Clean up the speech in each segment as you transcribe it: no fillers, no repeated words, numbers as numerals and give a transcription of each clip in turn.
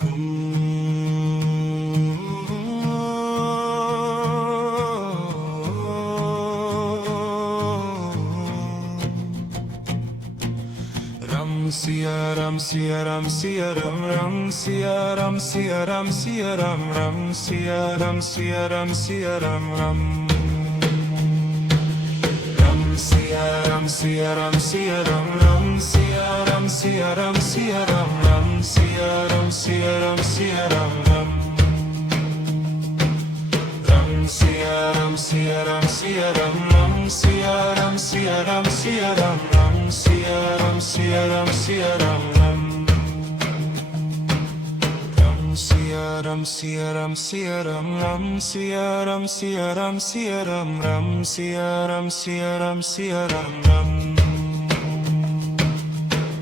Ram Siya Ram Siya Ram Siya Ram Ram Siya Ram Siya Ram Siya Ram Ram Siya Ram Siya Ram Siya Ram Ram Ram Siya Ram Siya Ram Siya Ram Ram Siya Ram Siya Ram Siya Ram Ram Siya Ram Siya Ram Siya Ram Ram Ram Siya Ram Siya Ram Siya Ram Ram Siya Ram Siya Ram Siya Ram Ram Siya Ram Siya Ram Siya Ram Ram Ram Siya Ram Siya Ram Siya Ram Ram Siya Ram Siya Ram Siya Ram Ram Siya Ram Siya Ram Siya Ram Ram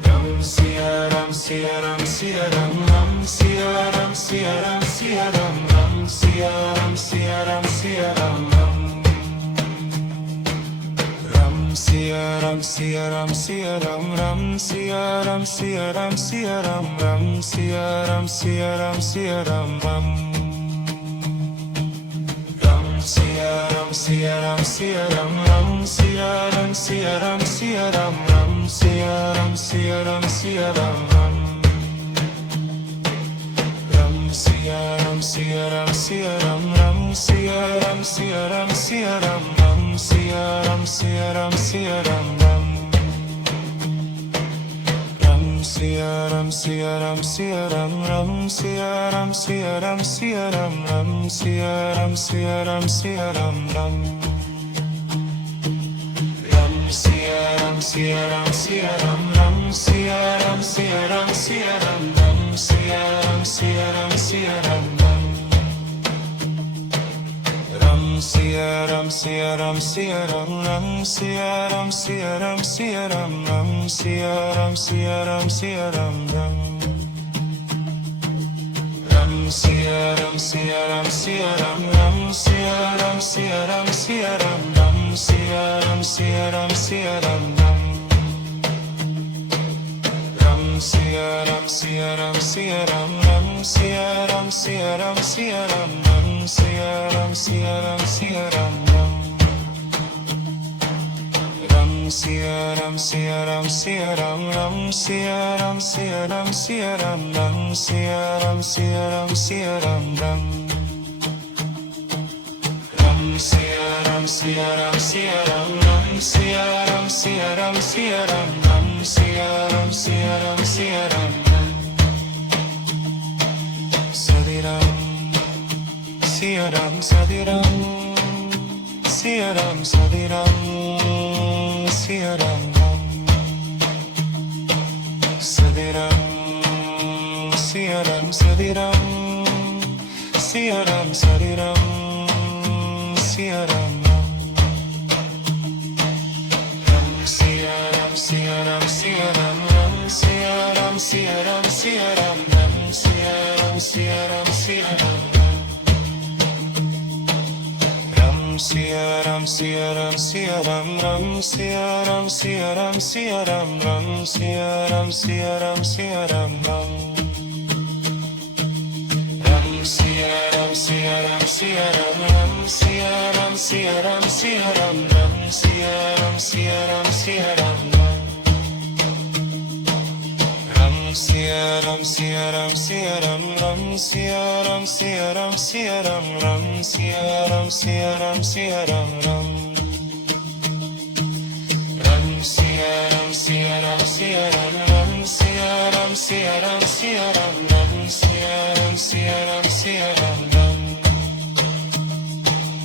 Ram Siya Ram Siya Ram Siya Ram Ram Siya Ram Siya Ram Siya Ram Ram Siya Ram Siya Ram Siya Ram Ram Ram Siya Ram Siya Ram Siya Ram Ram Siya Ram Siya Ram Siya Ram Ram Siya Ram Siya Ram Siya Ram Ram Ram Siya Ram Siya Ram Siya Ram Ram Siya Ram Siya Ram Siya Ram Ram Siya Ram Siya Ram Siya Ram Ram Ram Siya Ram Siya Ram Siya Ram Ram Siya Ram Siya Ram Siya Ram Ram Siya Ram Siya Ram Siya Ram Ram Ram Siya Ram Siya Ram Siya Ram Ram Siya Ram Siya Ram Siya Ram Ram Siya Ram Siya Ram Siya Ram Ram Ram Siya Ram Siya Ram Siya Ram Ram Siya Ram Siya Ram Siya Ram Ram Siya Ram Siya Ram Siya Ram Ram Ram Siya Ram Siya Ram Siya Ram Ram Siya Ram Siya Ram Siya Ram Ram Siya Ram Siya Ram Siya Ram Ram Ram Siya Ram Siya Ram Siya Ram Ram Siya Ram Siya Ram Siya Ram Ram Siya Ram Siya Ram Siya Ram Ram Ram Siya Ram Siya Ram Siya Ram Ram Siya Ram Siya Ram Siya Ram Ram Siya Ram Siya Ram Siya Ram Ram Ram Siya Ram Siya Ram Siya Ram Ram Siya Ram Siya Ram Siya Ram Ram Siya Ram Siya Ram Siya Ram Ram Ram Siya Ram Siya Ram Siya Ram Ram Siya Ram Siya Ram Siya Ram Ram Siya Ram Siya Ram Siya Ram Ram Sadiram Siyaram Sadiram Siyaram Sadiram Siyaram Sadiram Siyaram Sadiram Siyaram Sadiram Siyaram Ram Siyaram Siyaram Siyaram Ram Siyaram Siyaram Siyaram Ram Siyaram Siyaram Siyaram Ram Siyaram Siyaram Siyaram Ram Siyaram Siyaram Siyaram Ram Siyaram Siyaram Siyaram Ram Ram Siyaram Siyaram Siyaram Ram Siyaram Siyaram Siyaram Ram Siyaram Siyaram Siyaram Ram Siyaram Siyaram Siyaram Ram Siyaram Siyaram Siyaram Ram Siyaram Siyaram Siyaram Ram Ram Siyaram Siyaram Siyaram Ram Siyaram Siyaram Siyaram Ram Siyaram Siyaram Siyaram Ram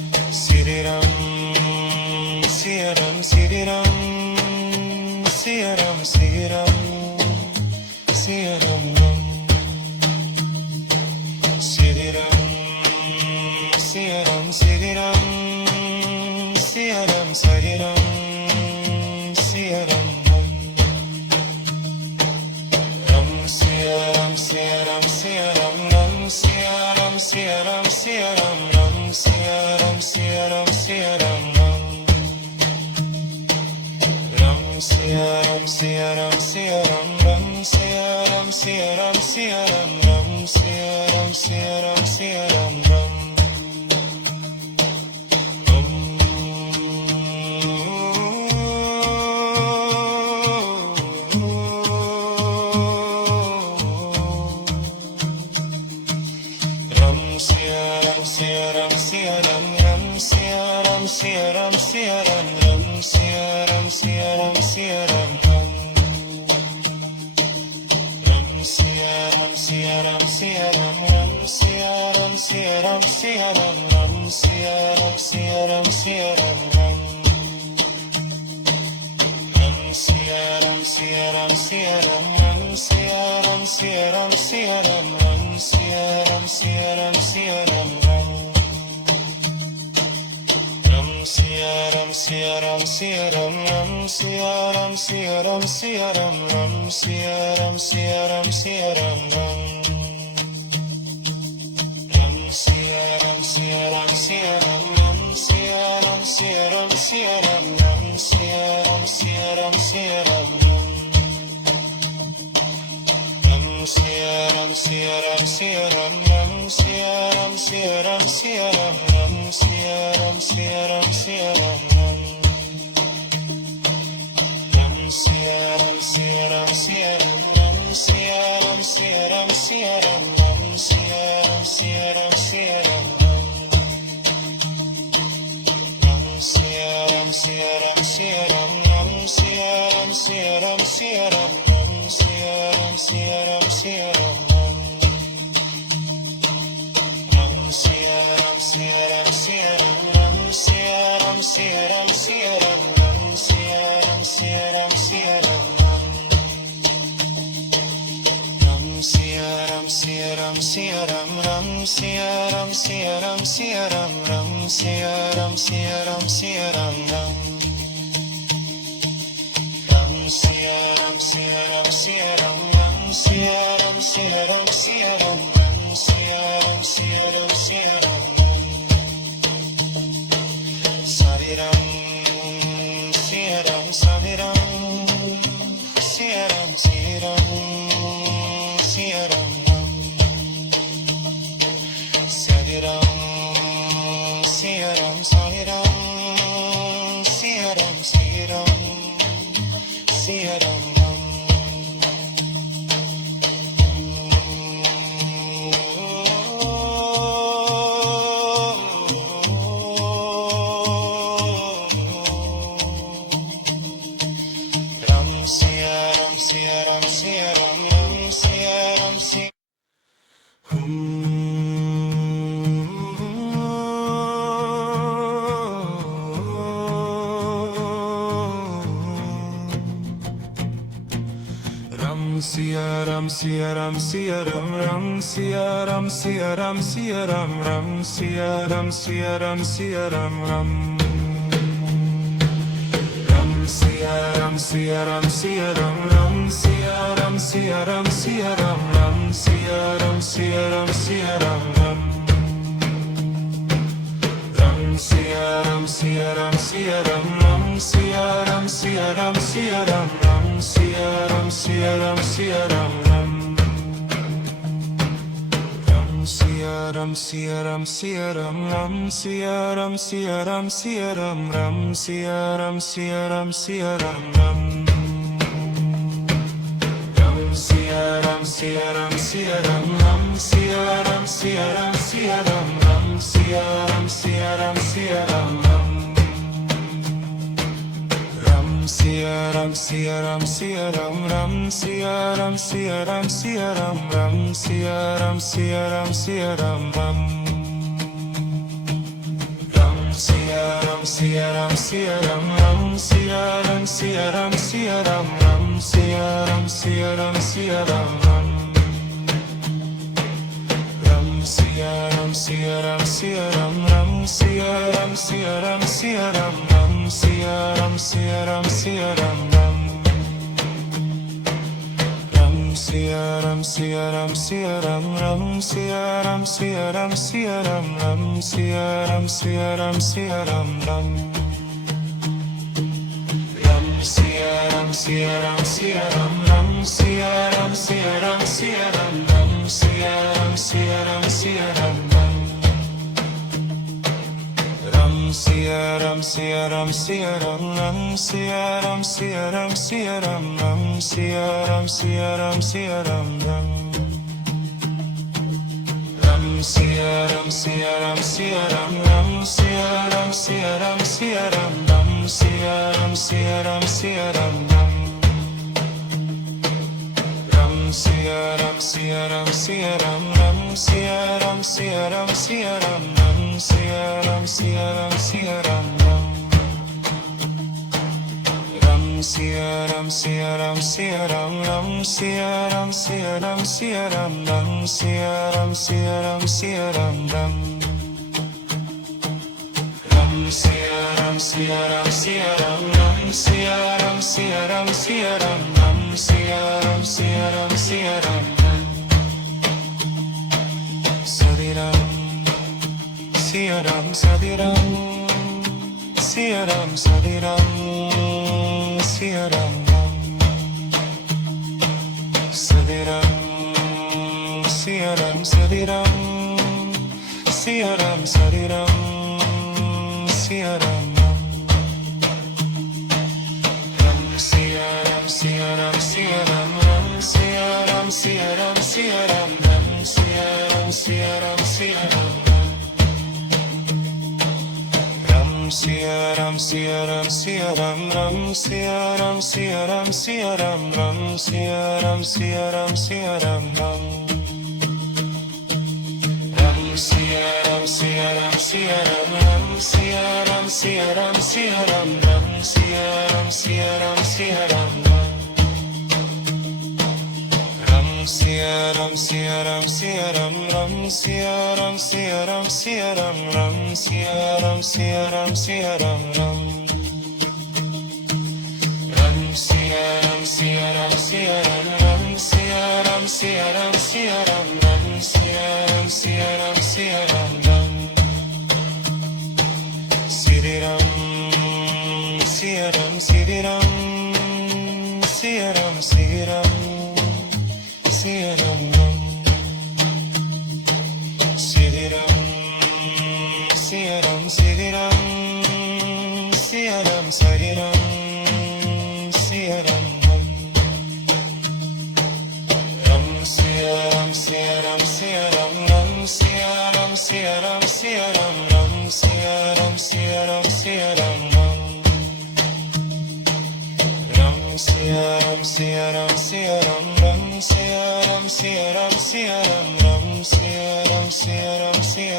Siyaram Siyaram Siyaram Siyaram Siyaram Siyaram Siyaram Siyaram Siyaram Siyaram Siyaram Siyaram Ram Siyaram Siyaram Siyaram Ram Siyaram Siyaram Siyaram Ram Siyaram Siyaram Siyaram Ram Siyaram Siyaram Siyaram Ram Siyaram Siya Ram Siya Ram Ram Siya Ram Siya Ram Siya Ram Ram Ram Siya Ram Siya Ram Siya Ram Ram Siya Ram Siya Ram Siya Ram Ram Siya Ram Siya Ram Siya Ram Ram Ram Siya Ram Siya Ram Siya Ram Ram Siya Ram Siya Ram Siya Ram Ram Siya Ram Siya Ram Siya Ram Ram Ram Siya Ram Siya Ram Siya Ram Ram Siya Ram Siya Ram Siya Ram Ram Siya Ram Siya Ram Siya Ram Ram Ram Siya Ram Siya Ram Siya Ram Ram Siya Ram Siya Ram Siya Ram Ram Siya Ram Siya Ram Siya Ram Ram Ram Siya Ram Siya Ram Siya Ram Ram Siya Ram Siya Ram Siya Ram Ram Siya Ram Siya Ram Siya Ram Ram Ram Siya Ram Siya Ram Siya Ram Ram Siya Ram Siya Ram Siya Ram Ram Siya Ram Siya Ram Siya Ram Ram Ram Siya Ram Siya Ram Siya Ram Ram Siya Ram Siya Ram Siya Ram Ram Siya Ram Siya Ram Siya Ram Ram Ram Siya Ram Siya Ram Siya Ram Ram Siya Ram Siya Ram Siya Ram Ram Siya Ram Siya Ram Siya Ram Ram Ram Siya Ram Siya Ram Siya Ram Ram Siya Ram Siya Ram Siya Ram Ram Siya Ram Siya Ram Siya Ram Ram Ram Siya Ram Siya Ram Siya Ram Ram Siya Ram Siya Ram Siya Ram Ram Siya Ram Siya Ram Siya Ram Ram Ram Siya Ram Siya Ram Siya Ram Ram Siya Ram Siya Ram Siya Ram Ram Siya Ram Siya Ram Siya Ram Ram Sari Ram Siya Ram Sari Ram Siya Ram Siya Ram Siya Ram Sari Ram Siya Ram Sari Ram Siya Ram Siya Ram Siya Ram Ram Siya Ram Siya Ram Siya Ram Ram Siya Ram Siya Ram Siya Ram Siya Ram Siya Ram Ram Siya Ram Siya Ram Siya Ram Ram Siya Ram Siya Ram Siya Ram Ram Ram Siya Ram Siya Ram Siya Ram Ram Siya Ram Siya Ram Siya Ram Ram Siya Ram Siya Ram Siya Ram Ram Ram Siya Ram Siya Ram Siya Ram Ram Siya Ram Siya Ram Siya Ram Ram Siya Ram Siya Ram Siya Ram Ram Ram Siya Ram Siya Ram Siya Ram Ram Siya Ram Siya Ram Siya Ram Ram Siya Ram Siya Ram Siya Ram Ram Ram Siya Ram Siya Ram Siya Ram Ram Siya Ram Siya Ram Siya Ram Ram Siya Ram Siya Ram Siya Ram Ram Ram Siya Ram Siya Ram Siya Ram Ram Siya Ram Siya Ram Siya Ram Ram Siya Ram Siya Ram Siya Ram Ram Ram Siya Ram Siya Ram Siya Ram Ram Siya Ram Siya Ram Siya Ram Ram Siya Ram Siya Ram Siya Ram Ram Ram Siya Ram Siya Ram Siya Ram Ram Siya Ram Siya Ram Siya Ram Ram Siya Ram Siya Ram Siya Ram Ram Ram Siya Ram Siya Ram Siya Ram Ram Siya Ram Siya Ram Siya Ram Ram Siya Ram Siya Ram Siya Ram Ram Ram Siya Ram Siya Ram Siya Ram Ram Siya Ram Siaram Siaram Ram Siaram Siaram Siaram Ram Ram Siaram Siaram Siaram Ram Siaram Siaram Siaram Ram Siaram Siaram Siaram Ram Ram Siaram Siaram Siaram Ram Siaram Siaram Siaram Ram Siaram Siaram Siaram Ram Siaram Siaram Siaram Ram Siaram Siaram Siaram Ram Siaram Siaram Siaram Ram Ram Siaram Siaram Siaram Ram Siaram Siaram Siaram Ram Siaram Siaram Siaram Ram Ram Siaram Siaram Siaram Ram Siaram Siaram Siaram Ram Siaram Siaram Siaram Ram Sadiram Siaram Sadiram Siaram Sadiram Siaram Ram Sadiram Siaram Sadiram Siaram Sadiram Siaram Ram Siaram Siaram Siaram Ram Siaram Siaram Siaram Ram Siaram Siaram Siaram Ram Siaram Siaram Siaram Ram Siaram Siaram Siaram Ram Siaram Siaram Siaram Ram Siaram Siaram Siaram Ram Siaram Siaram Siaram Ram Siaram Siaram Siaram Ram Siaram Siaram Siaram Ram Siaram Siaram Siaram Ram Siaram Siaram Siaram Ram Siaram Siaram Siaram Ram Siaram Siaram Siaram Ram Siaram Siaram Siaram Ram Siaram Siaram Siaram Siaram Siaram Siaram Ram Siaram Siaram Siaram Siaram Siaram Siaram Ram Siaram Siaram Siaram Ram Siaram Siaram Siaram Ram Siaram Siaram Siaram Ram Siaram Siaram Siaram Ram Siaram Siaram Siaram Ram Siaram Siaram Siaram Siaram Siaram Ram Siaram Siaram Siaram Ram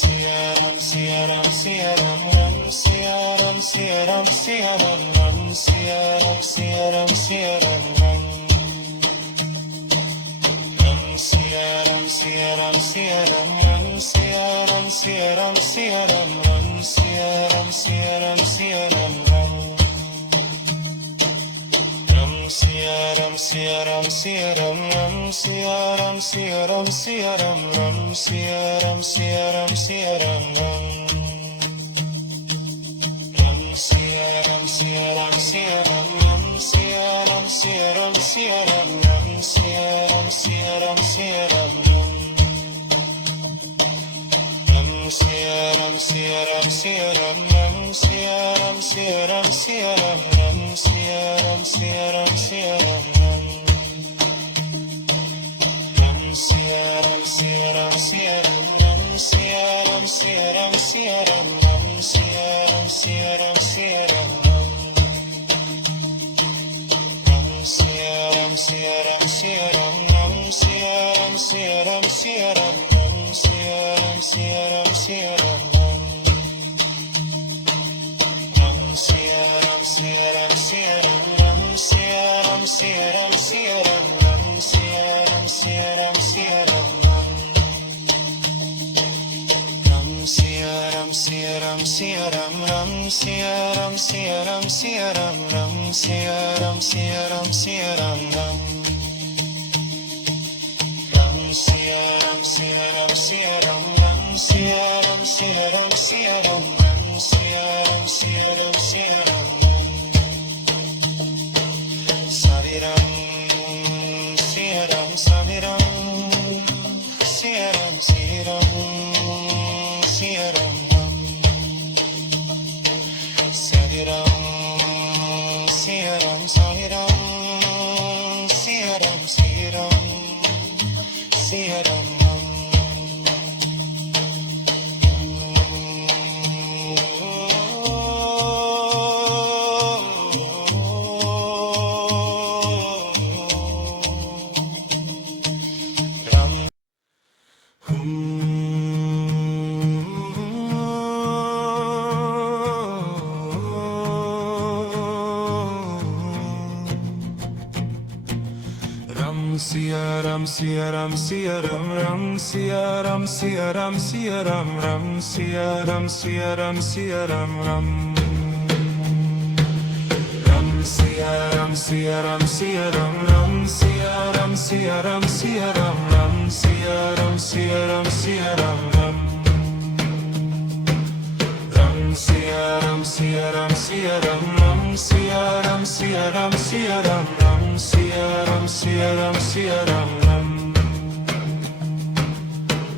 Siaram Siaram Siaram Ram Siaram Siaram Siaram Ram Siaram Siaram Siaram Ram Siaram Siaram Siaram Ram Siaram Siaram Siaram Ram Siaram Siaram Siaram Ram Siaram Siaram Siaram Siaram Siaram Siaram Ram Siaram Siaram Siaram Ram Siaram Siaram Siaram Ram Siaram Siaram Siaram Ram Siaram Siaram Siaram Ram Siaram Siaram Siaram Ram Siaram Siaram Siaram Ram Siaram Siaram Siaram Ram Siaram Siaram Siaram Ram Siaram Siaram Siaram Ram Siaram Siaram Siaram Ram Siaram Siaram Siaram Ram Siaram Siaram Siaram Ram Siaram Siaram Siaram Ram Siaram Siaram Siaram Ram Siaram Siaram Siaram Ram Siaram Siaram Siaram Ram Siaram Siaram Siaram Siaram Siaram Siaram Ram Siaram Siaram Siaram Ram Siaram Siaram Siaram Ram Ram Siaram Siaram Siaram Ram Siaram Siaram Siaram Ram Siaram Siaram Siaram Ram Sariram Siaram Sariram Siaram Siaram Siaram Siaram Siaram Siaram Siaram Siaram Siaram Siaram Siaram Siaram Ram Siaram Siaram Siaram Ram Siaram Siaram Siaram Ram Ram Siaram Siaram Siaram Ram Siaram Siaram Siaram Ram Siaram Siaram Siaram Ram Ram Siaram Siaram Siaram Ram Siaram Siaram Siaram Ram Siaram Siaram Siaram Ram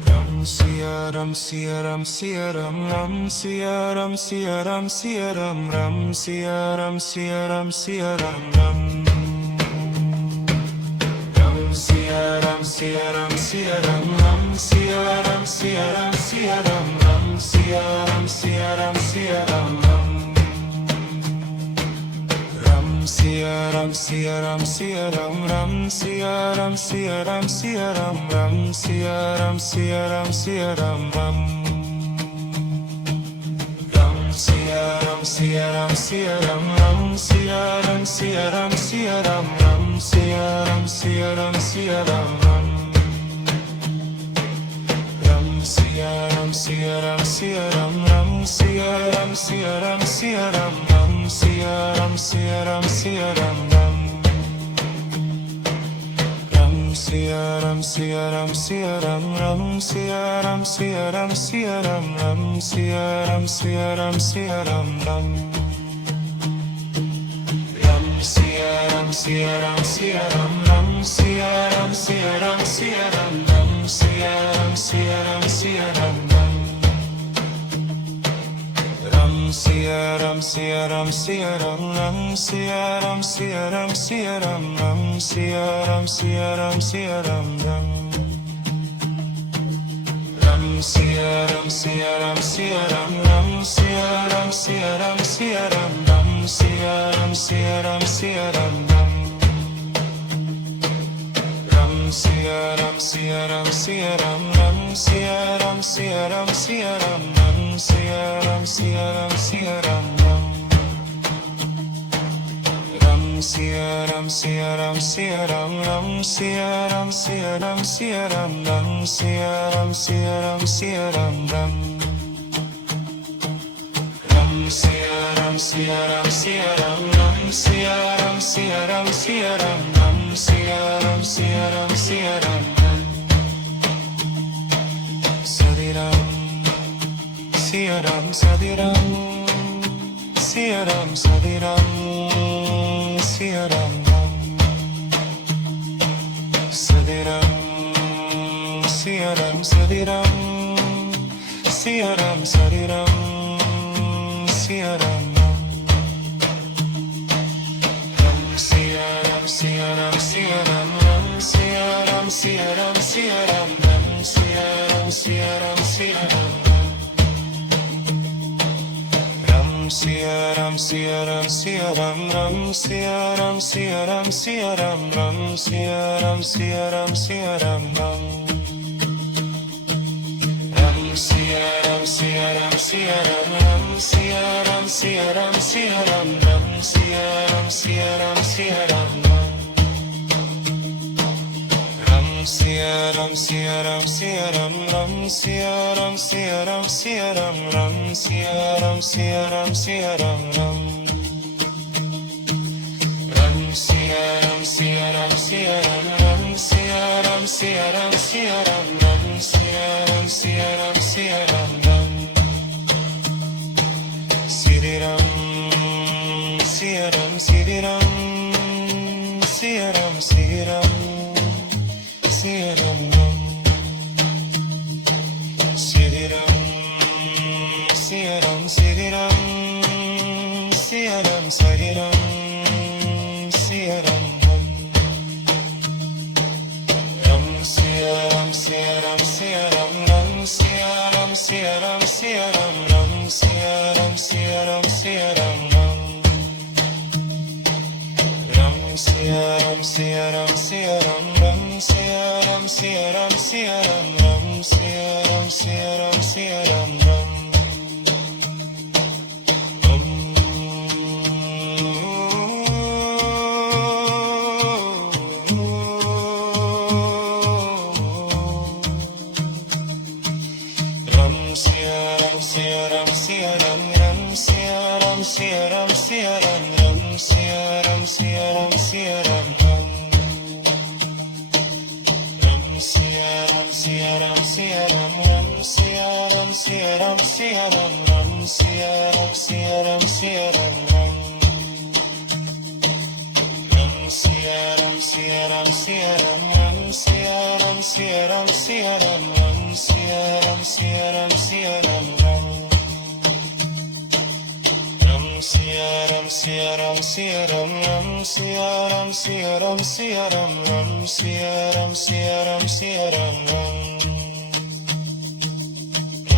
Ram Siaram Siaram Siaram Ram Siaram Siaram Siaram Ram Siaram Siaram Siaram Ram Ram Siaram Siaram Siaram Ram Siaram Siaram Siaram Ram Siaram Siaram Siaram Ram Siaram Siaram Siaram Ram Siaram Siaram Siaram Ram Siaram Siaram Siaram Ram Ram Siaram Siaram Siaram Ram Siaram Siaram Siaram Ram Siaram Siaram Siaram Ram Ram Siaram Siaram Siaram Ram Siaram Siaram Siaram Ram Siaram Siaram Siaram Ram Ram Siaram Siaram Siaram Ram Siaram Siaram Siaram Ram Siaram Siaram Siaram Ram Ram Siaram Siaram Siaram Ram Siaram Siaram Siaram Ram Siaram Siaram Siaram Ram Ram Siaram Siaram Siaram Ram Siaram Siaram Siaram Ram Siaram Siaram Siaram Ram Ram Siaram Siaram Siaram Ram Siaram Siaram Siaram Ram Siaram Siaram Siaram Ram Ram Siaram Siaram Siaram Ram Siaram Siaram Siaram Ram Siaram Siaram Siaram Ram Ram Siaram Siaram Siaram Ram Siaram Siaram Siaram Ram Siaram Siaram Siaram Ram Ram Siaram Siaram Siaram Ram Siaram Siaram Siaram Ram Siaram Siaram Siaram Ram Sadiram Siaram Sadiram Siaram Sadiram Siaram Sadiram Siaram Sadiram Siaram Sadiram Siaram Siaram Siaram Siaram Ram Siaram Siaram Siaram Ram Siaram Siaram Siaram Siaram Siaram Siaram Ram Siaram Siaram Siaram Ram Siaram Siaram Siaram Ram Siaram Siaram Siaram Ram Siaram Siaram Siaram Ram Siaram Siaram Siaram Ram Siya Ram Siya Ram Siya Ram Ram Siya Ram Siya Ram Siya Ram Ram Siya Ram Siya Ram Siya Ram Ram Ram Siya Ram Siya Ram Siya Ram Ram Siya Ram Siya Ram Siya Ram Ram Siya Ram Siya Ram Siya Ram Ram Sri Ram Siya Ram Sri Ram Siya Ram Sri Ram Siya Ram Ram Sri Ram Siya Ram Sri Ram Siya Ram Sri Ram Siya Ram Ram Ram Siya Ram Siya Ram Siya Ram Ram Siya Ram Siya Ram Siya Ram Ram Siya Ram Siya Ram Siya Ram Ram Ram Siya Ram Siya Ram Siya Ram Ram Siya Ram Siya Ram Siya Ram Ram Siya Ram Siya Ram Siya Ram Ram Ram Siya Ram Siya Ram Siya Ram Ram Siya Ram Siya Ram Siya Ram Ram Siya Ram Siya Ram Siya Ram Ram Ram Siya Ram Siya Ram Siya Ram Ram Siya Ram Siya Ram Siya Ram Ram Siya Ram Siya Ram Siya Ram Ram Ram Siya Ram Siya Ram Siya Ram Ram Siya Ram Siya Ram Siya Ram Ram Siya Ram Siya Ram Siya Ram Ram Ram Siya Ram Siya Ram Siya Ram Ram Siya Ram Siya Ram Siya Ram Ram Siya Ram Siya Ram Siya Ram Ram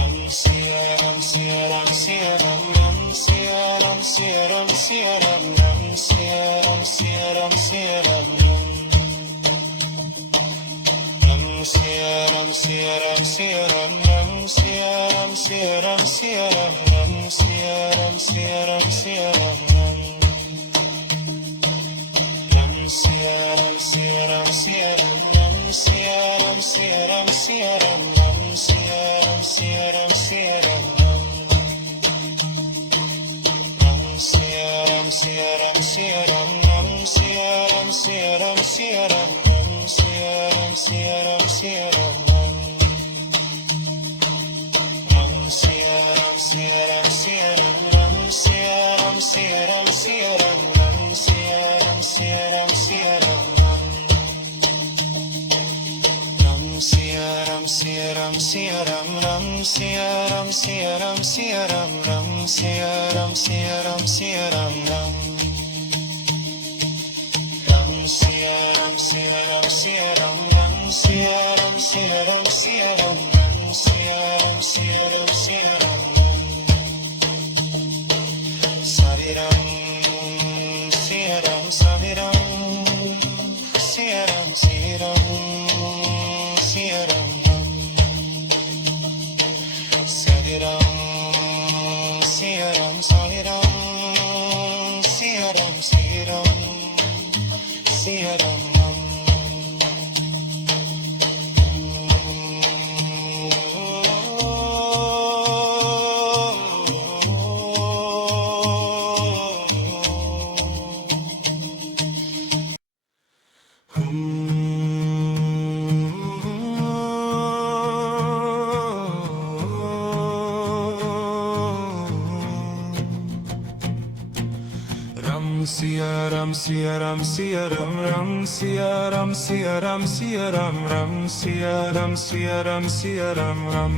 Ram Siya Ram Siya Ram Siya Ram Ram Siya Ram Siya Ram Siya Ram Ram Siya Ram Siya Ram Siya Ram Ram Ram Siya Ram Siya Ram Siya Ram Ram Siya Ram Siya Ram Siya Ram Ram Siya Ram Siya Ram Siya Ram Ram Ram Siya Ram Siya Ram Siya Ram Ram Siya Ram Siya Ram Siya Ram Ram Siya Ram Siya Ram Siya Ram Ram Ram Siya Ram Siya Ram Siya Ram Ram Siya Ram Siya Ram Siya Ram Ram Siya Ram Siya Ram Siya Ram Ram Ram Siya Ram Siya Ram Siya Ram Ram Siya Ram Siya Ram Siya Ram Ram Siya Ram Siya Ram Siya Ram Ram Ram Siya Ram Siya Ram Siya Ram Ram Siya Ram Siya Ram Siya Ram Ram Siya Ram Siya Ram Siya Ram Ram Ram Siya Ram Siya Ram Siya Ram Ram Siya Ram Siya Ram Siya Ram Ram Siya Ram Siya Ram Siya Ram Ram Sari Ram Siya Ram Sari Ram Siya Ram Siya Ram Siya Ram Sari Ram Siya Ram Sari Ram Siya Ram Siya Ram Siya Ram Siya Ram Siya Ram Siya Ram Ram Siya Ram Siya Ram Siya Ram Ram Siya Ram Siya Ram Siya Ram Ram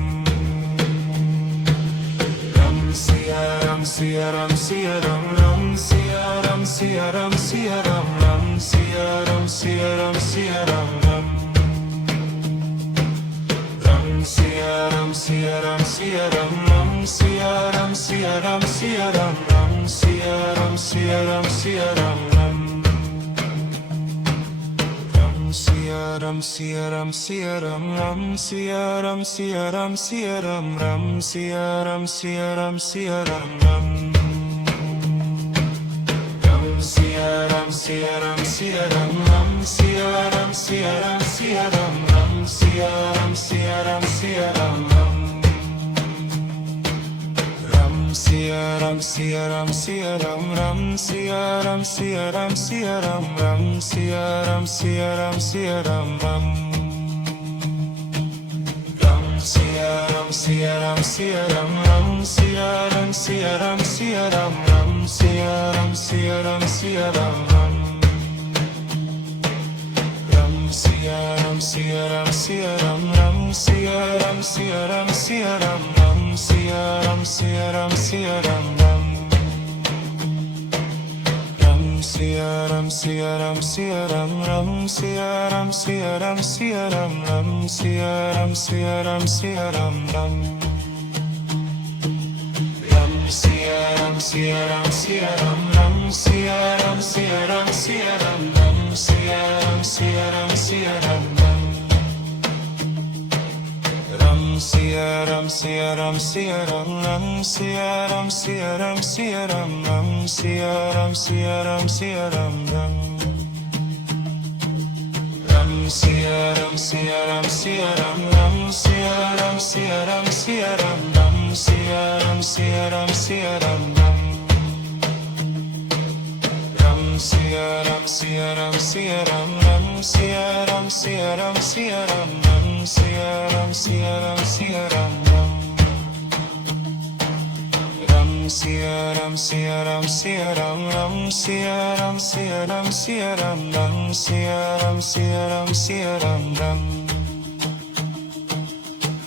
Ram Siya Ram Siya Ram Siya Ram Ram Siya Ram Siya Ram Siya Ram Ram Siya Ram Siya Ram Siya Ram Ram Ram Siya Ram Siya Ram Siya Ram Ram Siya Ram Siya Ram Siya Ram Ram Siya Ram Siya Ram Siya Ram Ram Ram Siya Ram Siya Ram Siya Ram Ram Siya Ram Siya Ram Siya Ram Ram Siya Ram Siya Ram Siya Ram Ram Ram Siya Ram Siya Ram Siya Ram Ram Siya Ram Siya Ram Siya Ram Siya Ram Siya Ram Siya Ram Ram Ram Siya Ram Siya Ram Siya Ram Ram Siya Ram Siya Ram Siya Ram Ram Siya Ram Siya Ram Siya Ram Ram Ram Siya Ram Siya Ram Siya Ram Ram Siya Ram Siya Ram Siya Ram Ram Siya Ram Siya Ram Siya Ram Ram Ram Siya Ram Siya Ram Siya Ram Ram Siya Ram Siya Ram Siya Ram Ram Siya Ram Siya Ram Siya Ram Ram Ram Siya Ram Siya Ram Siya Ram Ram Siya Ram Siya Ram Siya Ram Ram Siya Ram Siya Ram Siya Ram Ram Ram Siya Ram Siya Ram Siya Ram Ram Siya Ram Siya Ram Siya Ram Ram Siya Ram Siya Ram Siya Ram Ram Ram Siya Ram Siya Ram Siya Ram Ram Siya Ram Siya Ram Siya Ram Ram Siya Ram Siya Ram Siya Ram Ram Ram Siya Ram Siya Ram Siya Ram Ram Siya Ram Siya Ram Siya Ram Ram Siya Ram Siya Ram Siya Ram Ram Ram Siya Ram Siya Ram Siya Ram Ram Siya Ram Siya Ram Siya Ram Ram Siya Ram Siya Ram Siya Ram Ram Ram Siya Ram Siya Ram Siya Ram Ram Siya Ram Siya Ram Siya Ram Ram Siya Ram Siya Ram Siya Ram Ram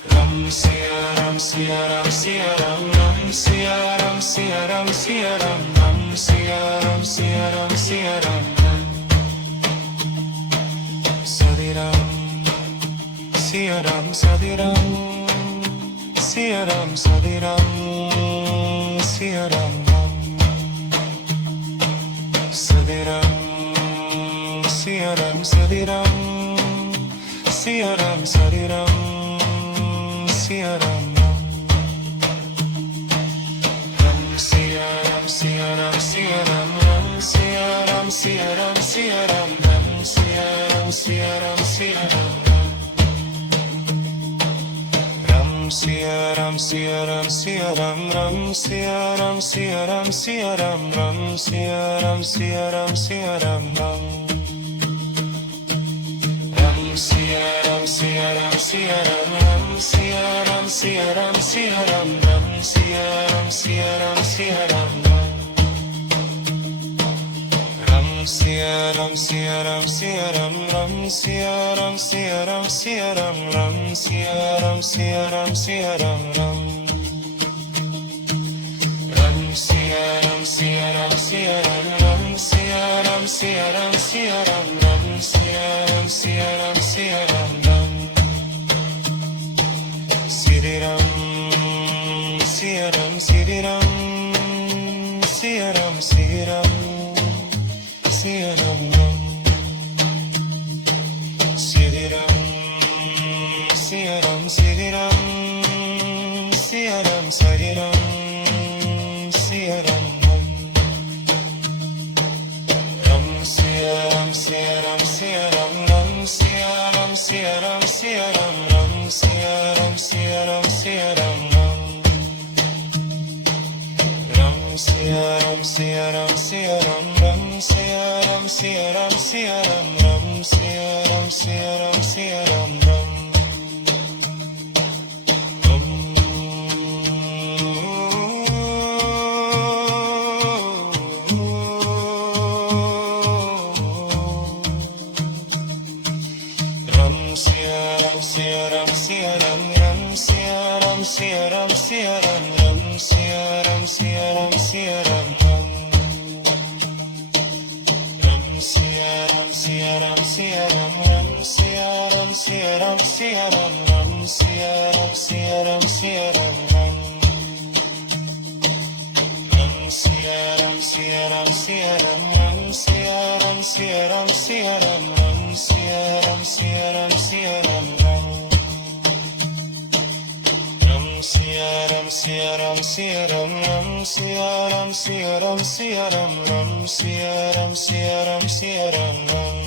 Ram Siya Ram Siya Ram Siya Ram Ram Siya Ram Siya Ram Siya Ram Ram Siya Ram Siya Ram Siya Ram Ram Sadi Ram Siya Ram Sadi Ram Siya Ram Sadi Ram Siya Ram Ram Sadi Ram Siya Ram Sadi Ram Siya Ram Sadi Ram Siya Ram Ram Ram Siya Ram Siya Ram Siya Ram Ram Siya Ram Siya Ram Siya Ram Ram Siya Ram Siya Ram Siya Ram Ram Ram Siya Ram Siya Ram Siya Ram Ram Siya Ram Siya Ram Siya Ram Ram Siya Ram Siya Ram Siya Ram Ram Ram Siya Ram Siya Ram Siya Ram Ram Siya Ram Siya Ram Siya Ram Ram Siya Ram Siya Ram Siya Ram Ram Ram Siya Ram Siya Ram Siya Ram Ram Siya Ram Siya Ram Siya Ram Ram Siya Ram Siya Ram Siya Ram Ram Ram Siya Ram Siya Ram Siya Ram Ram Siya Ram Siya Ram Siya Ram Ram Siya Ram Siya Ram Siya Ram Ram Siri Ram Siya Ram Siri Ram Siya Ram Siri Ram Siya Ram Ram Siri Ram Siya Ram Siri Ram Siya Ram Siri Ram Siya Ram Ram Ram Siya Ram Siya Ram Siya Ram Ram Siya Ram Siya Ram Siya Ram Ram Siya Ram Siya Ram Siya Ram Ram Ram Siya Ram Siya Ram Siya Ram Ram Siya Ram Siya Ram Siya Ram Ram Siya Ram Siya Ram Siya Ram Ram Ram Siya Ram Siya Ram Siya Ram Ram Siya Ram Siya Ram Siya Ram Ram Siya Ram Siya Ram Siya Ram Ram Ram Siya Ram Siya Ram Siya Ram Ram Siya Ram Siya Ram Siya Ram Ram Siya Ram Siya Ram Siya Ram Ram Ram Siya Ram Siya Ram Siya Ram Ram Siya Ram Siya Ram Siya Ram Ram Siya Ram Siya Ram Siya Ram Ram Ram Siya Ram Siya Ram Siya Ram Ram Siya Ram Siya Ram Siya Ram Ram Siya Ram Siya Ram Siya Ram Ram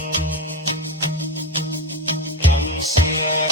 Ram Siya